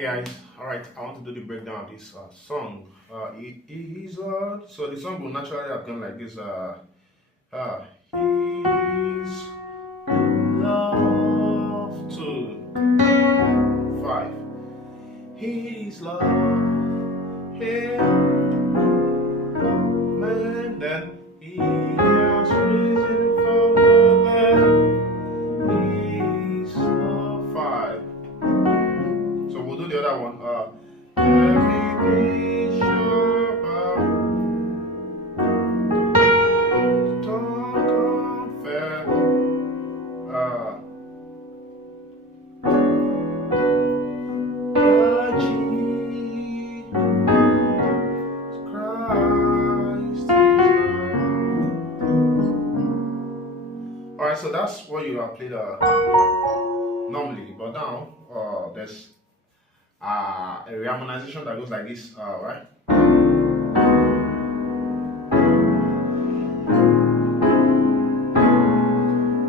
Hey guys, alright, I want to do the breakdown of this song. He's so the song will naturally have gone like this. He's love 2 5. He's love him, man. Then he has risen from the dead. He's love 5. So we'll do the other one. Every bishop don't confess that Jesus Christ is Lord. Alright, so that's what you have played normally, but now there's a reharmonization that goes like this, right?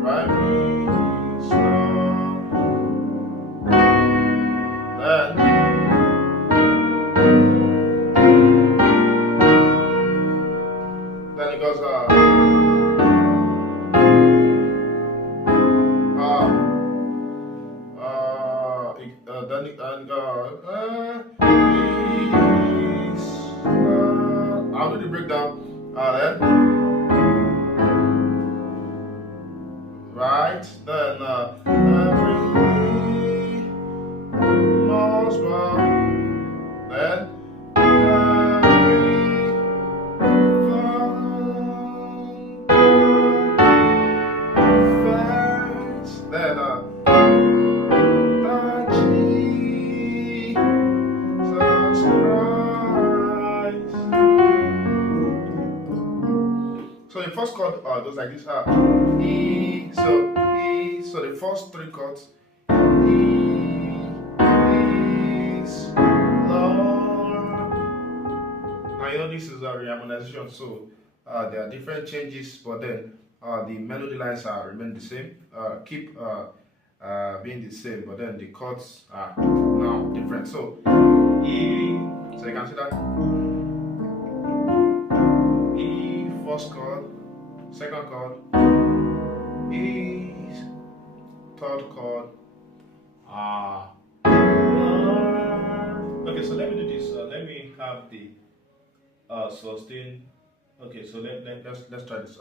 Right, then it goes I'll do the breakdown. Then right, then every must bow, then so the first chord goes like this. E. So the first 3 chords. E is Lord. Now you know this is a reharmonization, so there are different changes, but then the melody lines remain the same. Keep being the same, but then the chords are now different. So E. So you can see that. First chord, second chord, E, third chord, okay, so let me do this. Let me have the sustain. Okay, so let's try this.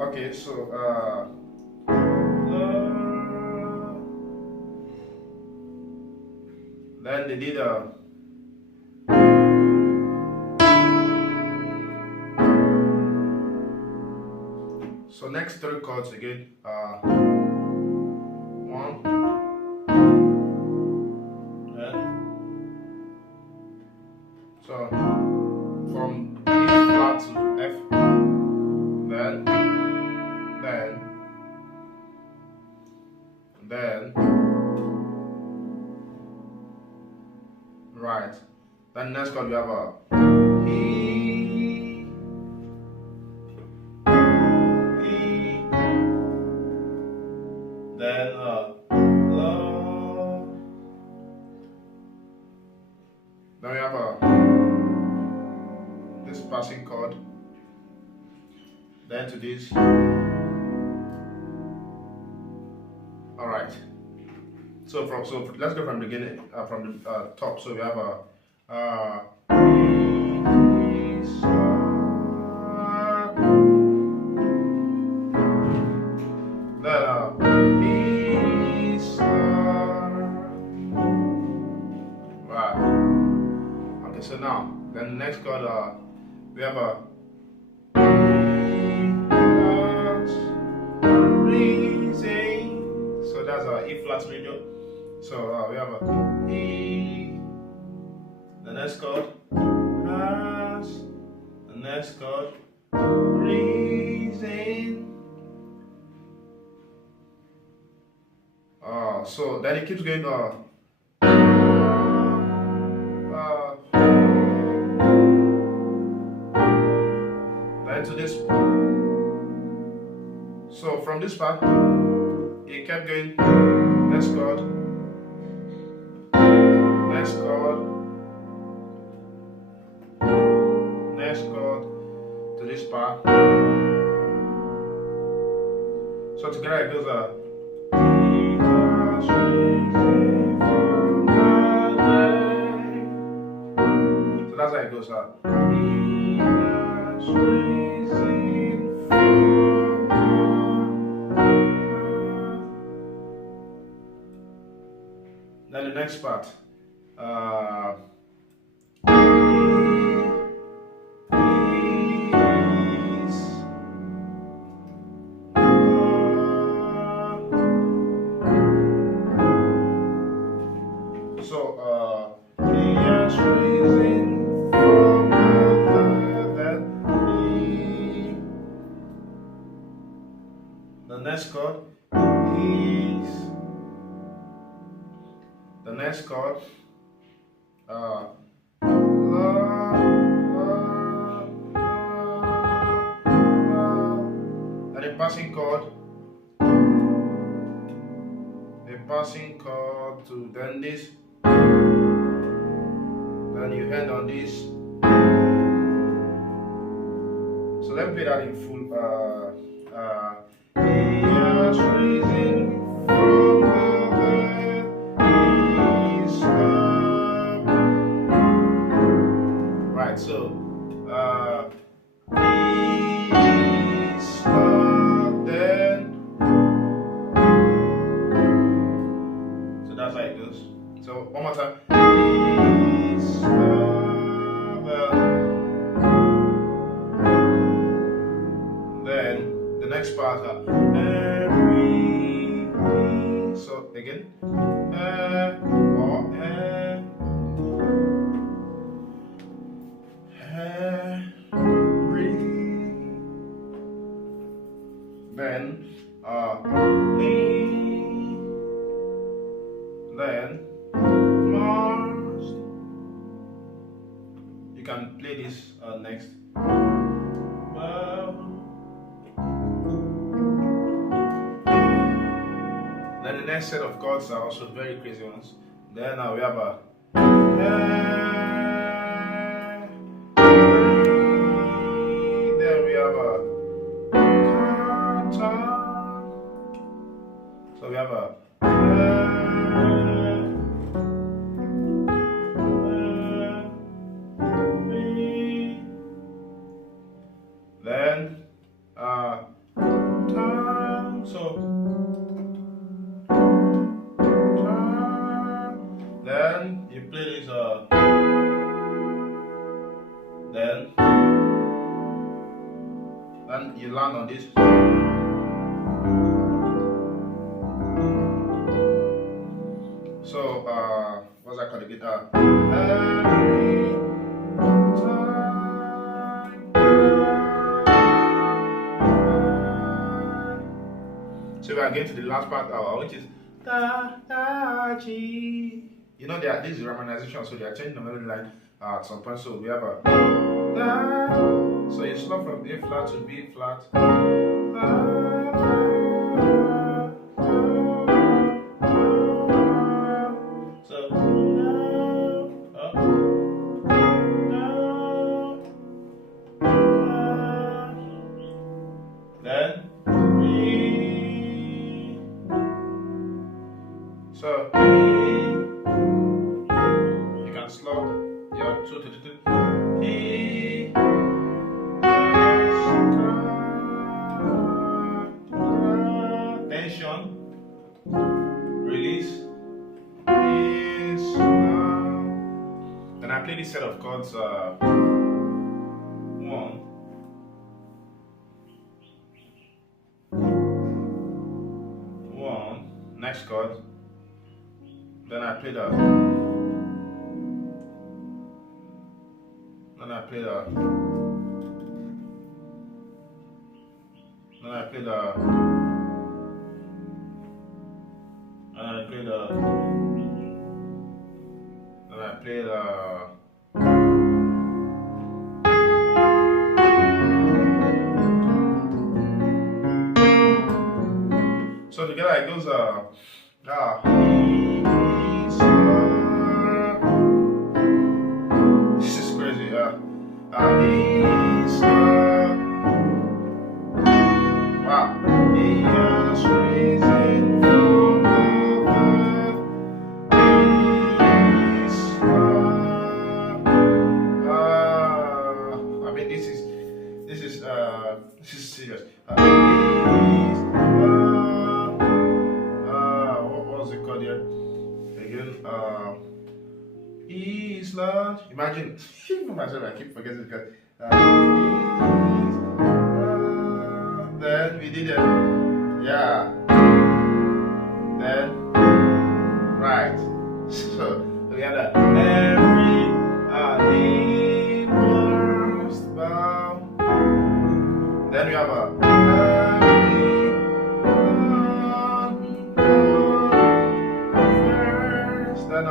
Okay, so then they did so next 3 chords again. 1, then so from E flat to F, then right. Then next chord we have a E, then La, then we have this passing chord, then to this. All right. So let's go from the beginning, from the top. So we have right. Okay, so now then the next chord we have so that's E flat major. So we have E, the next chord, the next chord, reason. So then it keeps going then to this. So from this part, it kept going. Next chord, next chord, next chord to this part. So together it goes so that's how it goes Then the next part, the next chord is the next chord, and a passing chord to then this, then you end on this. So let me play that in full. He has risen from the dead, he's come. Right, so he's then. So that's how it goes. So one more time. He's then the next part, so again, then Mars. You can play this next. Then the next set of chords are also very crazy ones. Then we have a then we have a so we have a then so then you play this then you land on this. So what's that called, the guitar? So we are getting to the last part, which is da da G. You know, this is romanization, so they are changing the melody line at some point. So we have a da. So you stop from A flat to B flat. So then so you can slot your 2 to the 2. Tension, release, then I play this set of chords 1, 1, next chord, then I play the, then I play the, then I play the, and I play the, and I play the, So together it goes this is crazy. Wow. He has risen from the dead. I mean, this is serious. What was it called here? Again, He's Lord. Imagine, for myself, I keep forgetting because then we did it. Yeah. Then right. So we had that every knee must bow. Then we have a every first. Then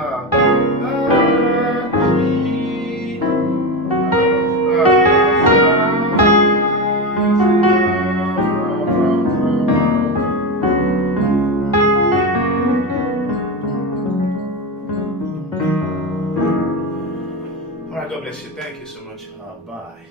God bless you. Thank you so much. Bye.